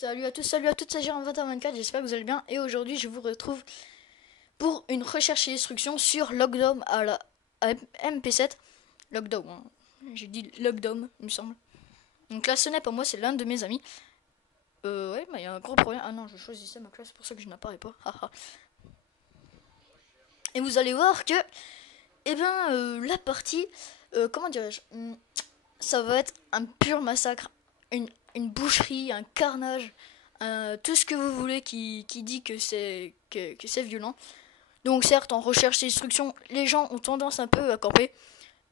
Salut à tous, salut à toutes, c'est Jérôme 2124, j'espère que vous allez bien. Et aujourd'hui, je vous retrouve pour une recherche et instruction sur Lockdown à MP7. Lockdown, hein. J'ai dit Lockdown, il me semble. Donc là, ce n'est pas moi, c'est l'un de mes amis. Ouais, mais il y a un gros problème. Ah non, je choisissais ma classe, c'est pour ça que je n'apparais pas. Et vous allez voir que, la partie, comment dirais-je, ça va être un pur massacre, une boucherie, un carnage, tout ce que vous voulez qui dit que c'est violent. Donc certes, en recherche et instruction, les gens ont tendance un peu à camper.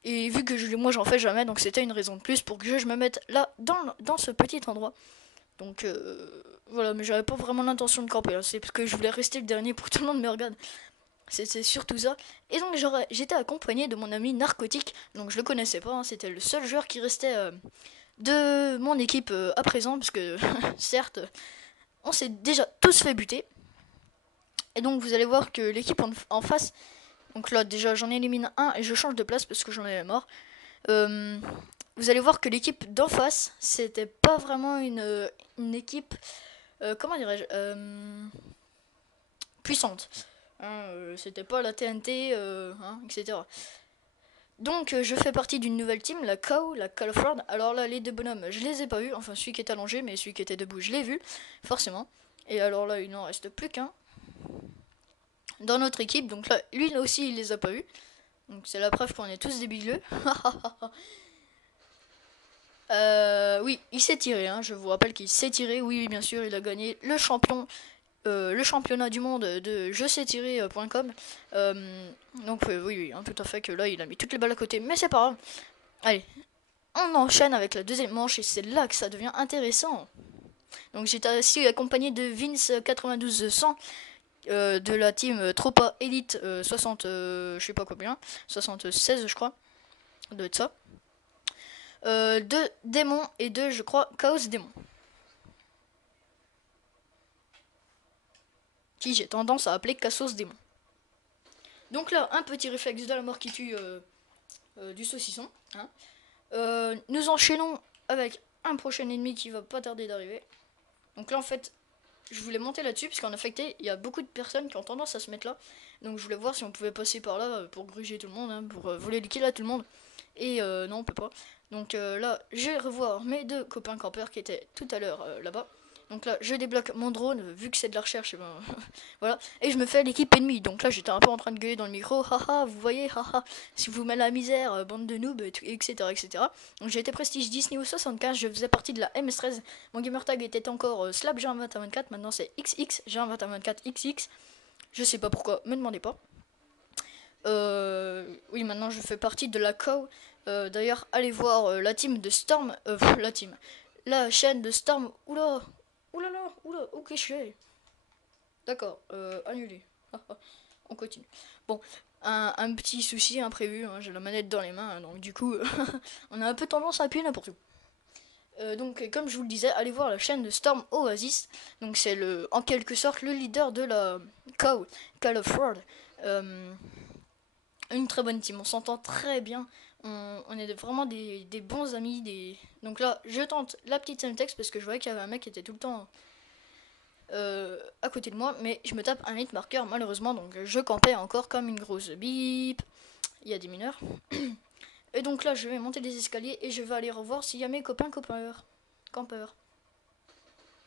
Et vu que moi j'en fais jamais, donc c'était une raison de plus pour que je me mette là, dans ce petit endroit. Donc voilà, mais j'avais pas vraiment l'intention de camper, hein. C'est parce que je voulais rester le dernier pour que tout le monde me regarde. C'est surtout ça. Et donc j'étais accompagné de mon ami narcotique, donc je le connaissais pas, hein. C'était le seul joueur qui restait de mon équipe à présent, parce que certes, on s'est déjà tous fait buter. Et donc vous allez voir que l'équipe en face, donc là déjà j'en élimine un et je change de place parce que j'en avais marre. Euh, Vous allez voir que l'équipe d'en face, c'était pas vraiment une équipe, comment dirais-je, puissante. Hein, c'était pas la TNT, hein, etc. Donc je fais partie d'une nouvelle team, la COW, la Call of World. Alors là, les deux bonhommes, je les ai pas vus. Enfin, celui qui est allongé, mais celui qui était debout, je l'ai vu, forcément. Et alors là, il n'en reste plus qu'un dans notre équipe. Donc là, lui aussi, il les a pas vus. Donc c'est la preuve qu'on est tous débileux. Oui, il s'est tiré, hein. Je vous rappelle qu'il s'est tiré. Oui, bien sûr, il a gagné le championnat du monde de je sais tirer.com. Donc oui, oui, hein, tout à fait que là, il a mis toutes les balles à côté. Mais c'est pas grave. Allez, on enchaîne avec la deuxième manche et c'est là que ça devient intéressant. Donc j'étais aussi accompagné de Vince 9200 de la team Tropa Elite 60, je sais pas combien, 76 je crois, ça doit être ça. De Démon et de, je crois, Chaos Démon. Qui j'ai tendance à appeler Cassos Démon. Donc là, un petit réflexe de la mort qui tue du saucisson. Hein. Nous enchaînons avec un prochain ennemi qui va pas tarder d'arriver. Donc là, en fait, je voulais monter là-dessus, parce qu'en affecté, il y a beaucoup de personnes qui ont tendance à se mettre là. Donc je voulais voir si on pouvait passer par là pour gruger tout le monde, hein, pour voler le kill à tout le monde. Et non, on peut pas. Donc là, je vais revoir mes deux copains campeurs qui étaient tout à l'heure là-bas. Donc là, je débloque mon drone, vu que c'est de la recherche, et ben, voilà. Et je me fais l'équipe ennemie. Donc là, j'étais un peu en train de gueuler dans le micro. Haha, vous voyez, haha, si vous mettez la misère, bande de noobs, etc. etc. Donc j'ai été prestige 10 niveau 75, je faisais partie de la MS13. Mon gamertag était encore slap G24, maintenant c'est XX G24 XX. Je sais pas pourquoi, me demandez pas. Oui, maintenant je fais partie de la COW. D'ailleurs, allez voir la team de Storm. La chaîne de Storm. Oula, oulala, oula, ok, je suis. D'accord, annulé. On continue. Bon, un petit souci imprévu, hein, j'ai la manette dans les mains, hein, donc du coup, on a un peu tendance à appuyer n'importe où. Donc, comme je vous le disais, allez voir la chaîne de Storm Oasis. Donc, c'est en quelque sorte le leader de la COW, Call of World. Euh, une très bonne team, on s'entend très bien. On est vraiment des bons amis. Donc là, je tente la petite semtex parce que je voyais qu'il y avait un mec qui était tout le temps à côté de moi, mais je me tape un hit marker malheureusement, donc je campais encore comme une grosse bip. Il y a des mineurs. Et donc là, je vais monter les escaliers et je vais aller revoir s'il y a mes copains campeurs.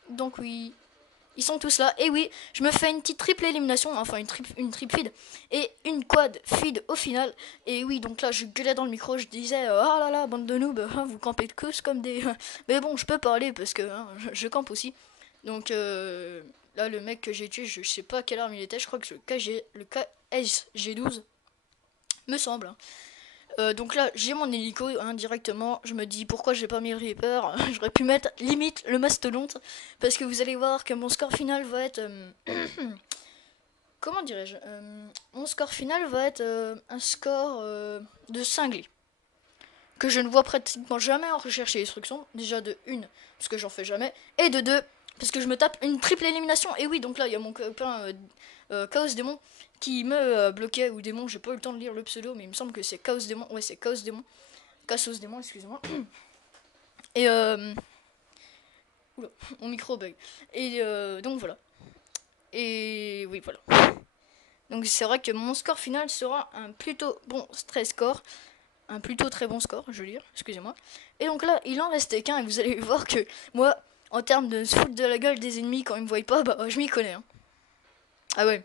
Donc oui, ils sont tous là. Et oui, je me fais une petite triple élimination, enfin une triple feed et une quad feed au final. Et oui, donc là, je gueulais dans le micro, je disais ah là là, bande de noobs, hein, vous campez de cause comme des. Mais bon, je peux parler parce que hein, je campe aussi. Donc là, le mec que j'ai tué, je sais pas quelle arme il était, je crois que c'est le KSG12, me semble. Hein. Donc là, j'ai mon hélico hein, directement. Je me dis pourquoi j'ai pas mis le Reaper. J'aurais pu mettre limite le mastodonte. Parce que vous allez voir que mon score final va être. Comment dirais-je Mon score final va être un score de cinglé. Que je ne vois pratiquement jamais en recherche et instruction. Déjà de 1, parce que j'en fais jamais. Et de 2, parce que je me tape une triple élimination. Et oui, donc là, il y a mon copain Chaos Démon qui me bloquait. Ou Démon, j'ai pas eu le temps de lire le pseudo, mais il me semble que c'est Chaos Démon. Ouais, c'est Chaos Démon. Cassos Démon, excusez-moi. Et Oula, mon micro bug. Et donc voilà. Et oui, voilà. Donc c'est vrai que mon score final sera un plutôt bon stress score. Un plutôt très bon score, je veux dire, excusez-moi. Et donc là, il en restait qu'un, et vous allez voir que moi, en termes de se foutre de la gueule des ennemis quand ils me voient pas, bah je m'y connais. Hein. Ah ouais.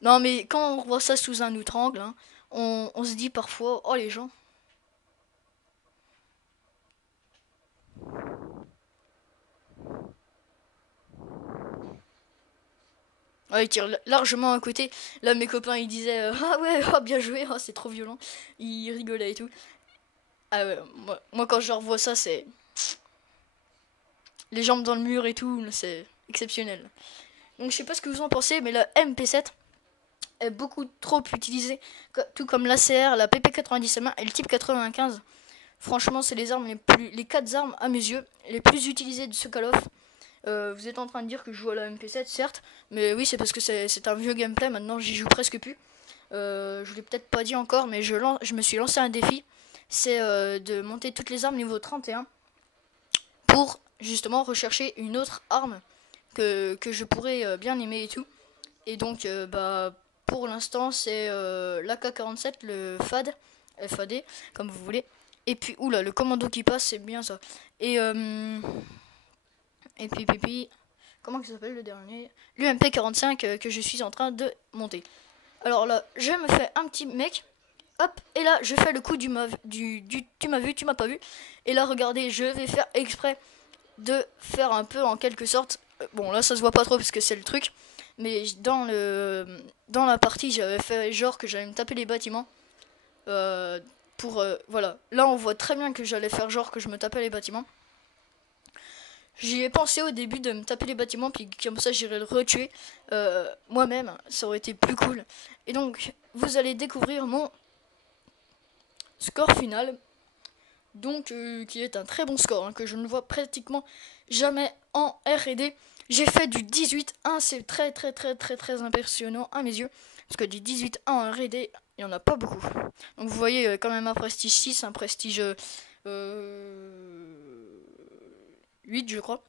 Non mais quand on revoit ça sous un autre angle, hein, on se dit parfois, oh les gens. Ouais, ils tirent largement à côté. Là, mes copains, ils disaient ah ouais, oh, bien joué, oh, c'est trop violent. Ils rigolaient et tout. Ah ouais, moi quand je revois ça, c'est les jambes dans le mur et tout, c'est exceptionnel. Donc je sais pas ce que vous en pensez, mais la MP7 est beaucoup trop utilisée, tout comme l'ACR, la PP90M1 et le Type 95. Franchement, c'est les 4 armes à mes yeux, les plus utilisées de ce Call of. Vous êtes en train de dire que je joue à la MP7, certes, mais oui, c'est parce que c'est un vieux gameplay, maintenant j'y joue presque plus. Je vous l'ai peut-être pas dit encore, mais je me suis lancé un défi, c'est de monter toutes les armes niveau 31 pour justement rechercher une autre arme que je pourrais bien aimer et tout. Et donc, bah, pour l'instant, c'est l'AK-47, le FAD, comme vous voulez. Et puis, oula, le commando qui passe, c'est bien ça. Et puis, comment il s'appelle le dernier? L'UMP-45 que je suis en train de monter. Alors là, je me fais un petit mec. Hop, et là, je fais le coup tu m'as vu, tu m'as pas vu. Et là, regardez, je vais faire exprès de faire un peu en quelque sorte. Bon, là, ça se voit pas trop parce que c'est le truc. Mais dans la partie, j'avais fait genre que j'allais me taper les bâtiments. Voilà. Là, on voit très bien que j'allais faire genre que je me tapais les bâtiments. J'y ai pensé au début de me taper les bâtiments, puis comme ça j'irais le retuer moi-même, ça aurait été plus cool. Et donc, vous allez découvrir mon score final, donc qui est un très bon score, hein, que je ne vois pratiquement jamais en R&D. J'ai fait du 18-1, c'est très très très très très impressionnant à mes yeux, parce que du 18-1 en R&D, il n'y en a pas beaucoup. Donc vous voyez quand même un prestige 6, un prestige 8 je crois.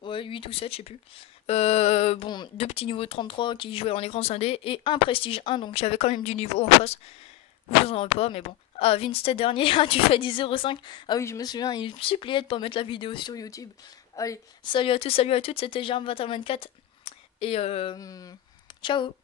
Ouais, 8 ou 7, je sais plus. Bon, deux petits niveaux de 33 qui jouaient en écran scindé et un prestige 1, donc j'avais quand même du niveau en face. Vous en avez pas, mais bon. Ah, Vince, t'es dernier, tu fais 10,05. Ah oui, je me souviens, il me suppliait de pas mettre la vidéo sur YouTube. Allez, salut à tous, salut à toutes, c'était Germ24. Et ciao.